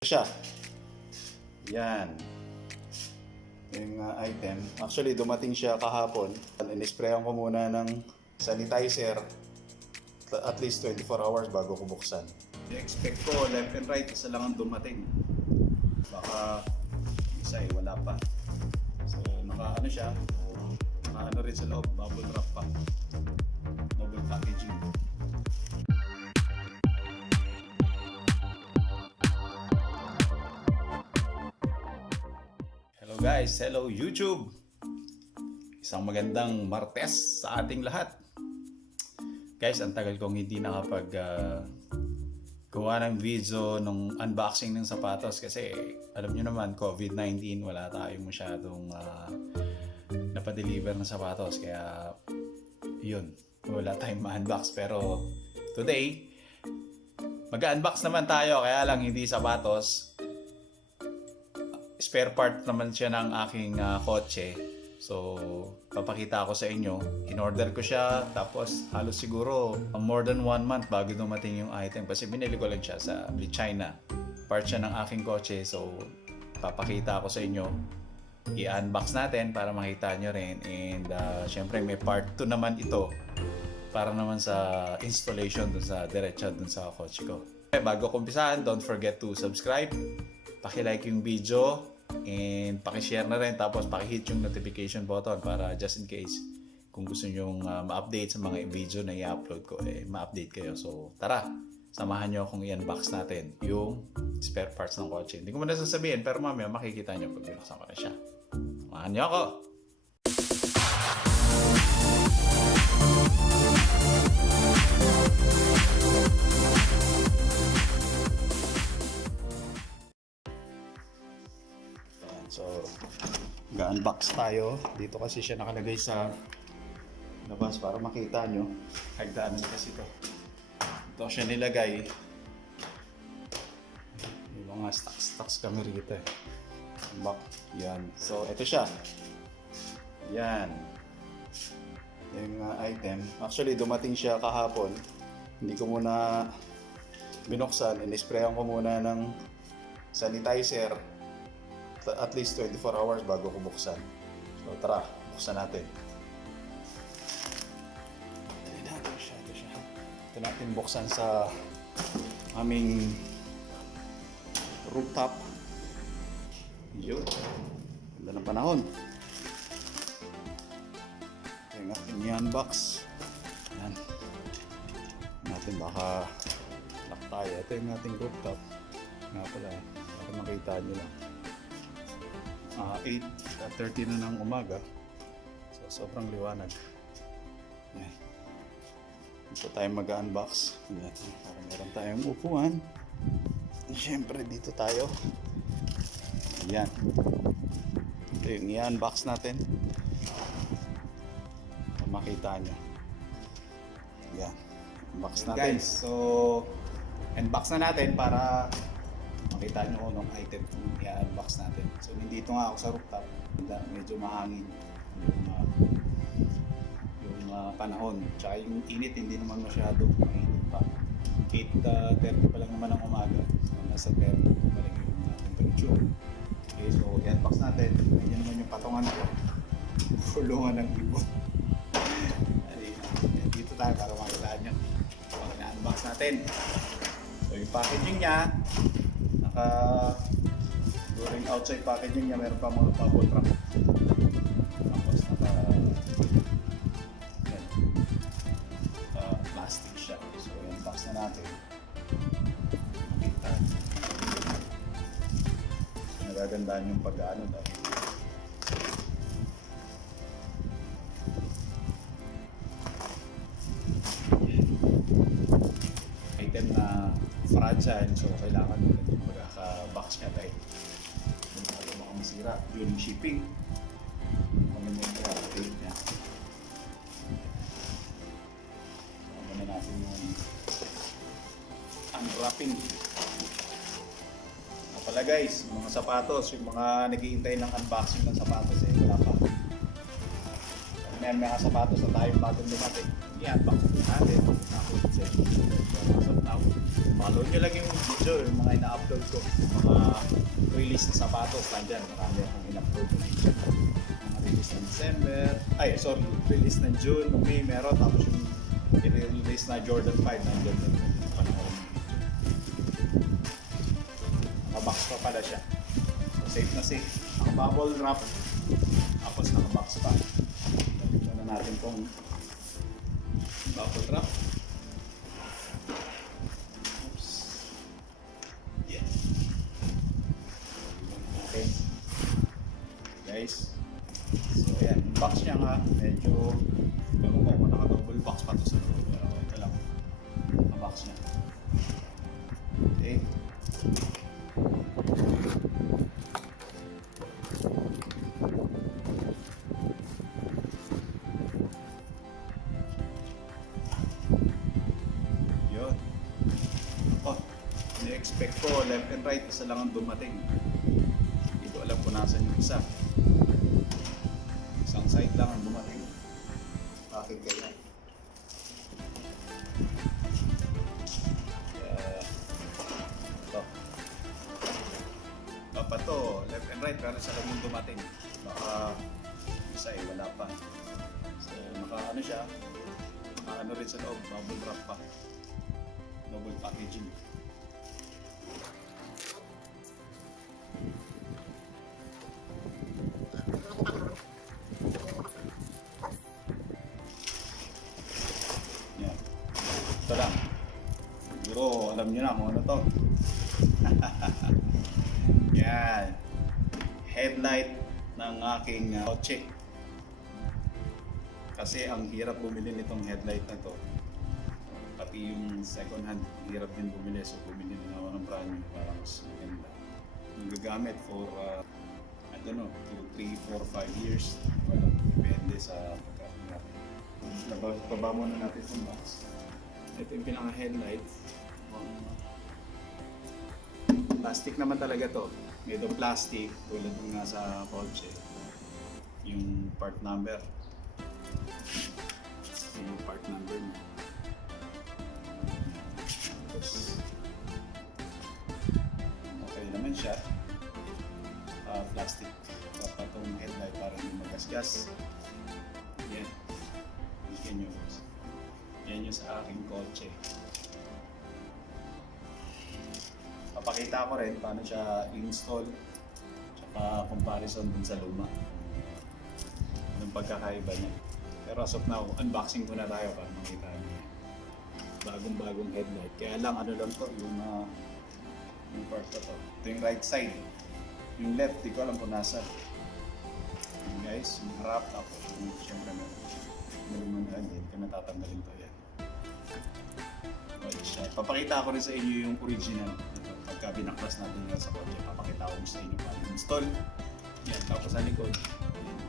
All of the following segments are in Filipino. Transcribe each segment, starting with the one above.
Siya. Yan. Yung item. Actually, dumating siya kahapon. In-sprayan ko muna ng sanitizer at least 24 hours bago ko buksan. I-expect ko left and right, isa lang ang dumating. Baka isa wala pa. So, naka-ano siya. Naka-ano rin sa loob. Bubble wrap pa. Bubble packaging. Hello guys, hello YouTube! Isang magandang Martes sa ating lahat. Guys, ang tagal kong hindi nakapag gawa ng video nung unboxing ng sapatos kasi alam nyo naman, COVID-19, wala tayong masyadong napadeliver ng sapatos. Kaya yun, wala tayong ma-unbox. Pero today, mag-unbox naman tayo, kaya lang hindi sapatos. Spare part naman siya ng aking kotse. So, papakita ko sa inyo. In-order ko siya, tapos halos siguro more than 1 month bago dumating yung item. Kasi binili ko lang siya sa China. Part siya ng aking kotse. So, papakita ko sa inyo. I-unbox natin para makita nyo rin. And syempre may part 2 naman ito. Para naman sa installation dun sa diretso dun sa kotse ko. Bago kumpisahan, don't forget to subscribe. Paki-like yung video and paki-share na rin, tapos paki-hit yung notification button para just in case kung gusto nyong ma-update sa mga video na i-upload ko, ma-update kayo. So tara, samahan nyo akong i-unbox natin yung spare parts ng kotse. Hindi ko muna sasabihin pero mamaya makikita nyo pag binuksan ko na siya. Samahan nyo ako! So, ga-unbox tayo. Dito kasi siya nakalagay sa labas para makita nyo. Hagdanan kasi ito. Ito siya nilagay. May mga stocks kami rito. Yan. So, ito siya. Yan. Yung item. Actually, dumating siya kahapon. Hindi ko muna binuksan. In-sprayan ko muna ng sanitizer at least 24 hours bago ko buksan. So tara, buksan natin. Ito natin buksan sa aming rooftop. Yun. Ganda ng panahon. Ito yung ating i-unbox. Yan. Natin baka lock tayo. Ito yung ating rooftop. Nga pala, para makita nyo lang. 8:30 na ng umaga. So sobrang liwanag. Yan. Dito tayo mag-unbox. Para meron tayong upuan. Siyempre dito tayo. Yan. Ito yung i-unbox natin. Para makita nyo. Yan. Unbox natin. Guys, so unbox na natin para makita nyo kung anong item kung i-unbox natin. So, nandito nga ako sa rooftop. Medyo mahangin yung panahon. Tsaka yung init, hindi naman masyado mainit pa. 8:30 pa lang naman ang umaga. So, nasa 30 pa lang yung temperature. Okay, so i-unbox natin. Ganyan naman yung patungan ko. Kulungan ng ibon. Dito tayo para makita nyo. So, i-unbox natin. So, yung packaging niya, during outside packaging niya, meron pa mga bubble wrap. Tapos plastic siya. So unbox na natin. Makita. Nagagandaan yung pag-ano dahil item na fragile, so kailangan yung pagkaka-box niya dahil hindi baka masira during shipping. Kami yung date niya. Kami na natin yung unwrapping. Pala guys, yung mga sapatos, yung mga naghihintay ng unboxing ng sapatos, wala pa. May mga sapatos na tayong bagong dumating. i-unbox natin. As of now, follow nyo lang yung video, yung mga ina-upload ko, mga release na sapatos, nandyan, marami akong in-upload ng video. Mga release ng December, release ng June, May meron, tapos yung i-release na Jordan 5, nandyan din. Panahon. Nakabox pa pala siya. So, safe na safe. Naka-bubble wrap, tapos nakabox pa. Tignan na natin kung bubble wrap. Oops. Yeah. Okay. Guys. So ayan, yung box niya nga, medyo ewan ko kung naka-double box pa to sa loob. Pero ito lang. Ang box niya. Okay. Expect ko left and right isa lang ang dumating. Hindi ko alam kung nasan yung isa. Isang side lang ang dumating. Bakit kaya? Ito. Dapat to left and right pero isa lang yung dumating. Baka isa wala pa. So naka siya. Naka rin sa loob. Bubble wrap pa. Double packaging. Ito lang. Siguro alam nyo na kung ano to. Yan. Headlight ng aking kotse. Kasi ang hirap bumili nitong headlight na to. Pati yung second hand, hirap din bumili. So bumili na ako ng brand new para mas maganda. Yung gagamit for, I don't know, 2, 3, 4, 5 years. Wala, depende sa pagkakamit. Baba muna natin itong box. Ito yung pinaka-headlight. Plastic naman talaga to. Made of plastic, tulad ng nasa kotse. Yung part number. Yung part number mo. Tapos, okay naman siya. Plastic. Dapat itong headlight para hindi magasgas. Yan. Yan yung yan yung sa aking kotse. Papakita ko rin paano siya install tsaka comparison dun sa luma. Yung pagkakaiba niya. Pero as of now, unboxing ko na tayo para makita niyo. Bagong-bagong headlight. Kaya lang ano lang to, yung part ko to. Ito yung right side. Yung left, di ko alam kung nasa. Yung guys, yung harap, tapos yung siyempre nalumanaan din. Kaya natatanggalin to yan. Papakita ko rin sa inyo yung original. Pagka binaklas natin yan sa kotse, papakita ko sa inyo paano install. Yan, tapos sa likod,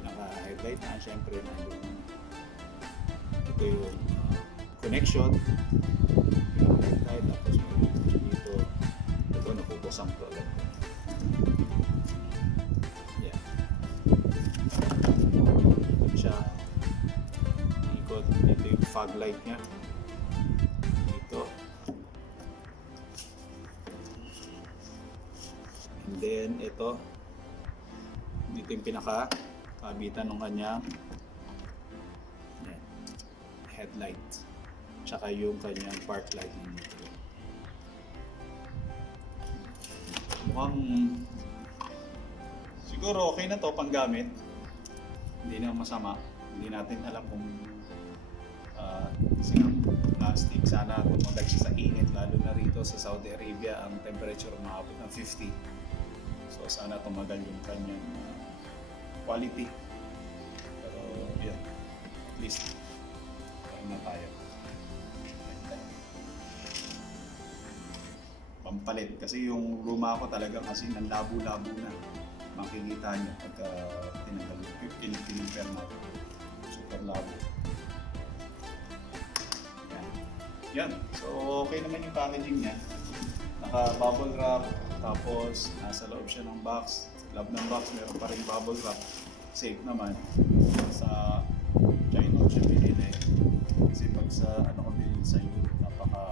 pinaka-headlight na, syempre nandun. Ito yung connection. Pinaka-headlight, tapos dito, ito napupusang to. Yan. Ito siya. Ikot, ito yung fog light niya. And then ito yung pinaka-kabitan ng kanyang headlight tsaka yung kanyang park light nito. Mukhang siguro okay na to pang gamit, hindi na masama. Hindi natin alam kung plastic. Sana tumagal siya sa init, lalo na rito sa Saudi Arabia ang temperature umabot ng 50. So sana tumagal yung kanyang quality. Pero yeah, at least meron na tayo. Pampalit kasi yung luma ko talagang kasi ng labo-labo na. Makikita nyo pagka tinanggal yung kilimper natin. Super labo. Yan. So, okay naman yung packaging niya. Naka-bubble wrap, tapos nasa loob siya ng box. Sa loob ng box, meron pa rin bubble wrap. Safe naman. Sa China siya pinili. Kasi pag sa ano ko din sa Europe, napaka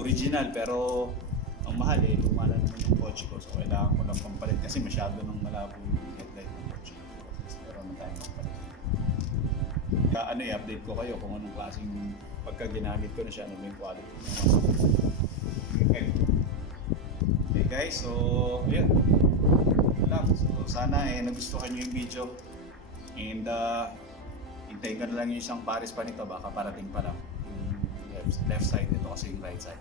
original pero ang mahal eh, luma na naman yung kotse ko. So kailangan ko lang pampalit kasi masyado nang malabo yung headlight ng kotse ko. So meron na tayong pampalit. Kaya ano i-update ko kayo kung anong klaseng pagka ginamit ko na siya, ano yung quality. Okay. Okay guys, so yun. Lang. So sana nagustuhan nyo yung video. And hintayin ko na lang yung isang pares pa nito, baka parating pa lang. Yung left side, ito kasi yung right side.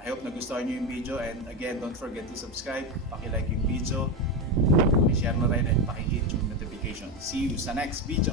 I hope nagustuhan nyo yung video, and again, don't forget to subscribe, paki-like yung video, i-share na rin at paki-hit yung notification. See you sa next video!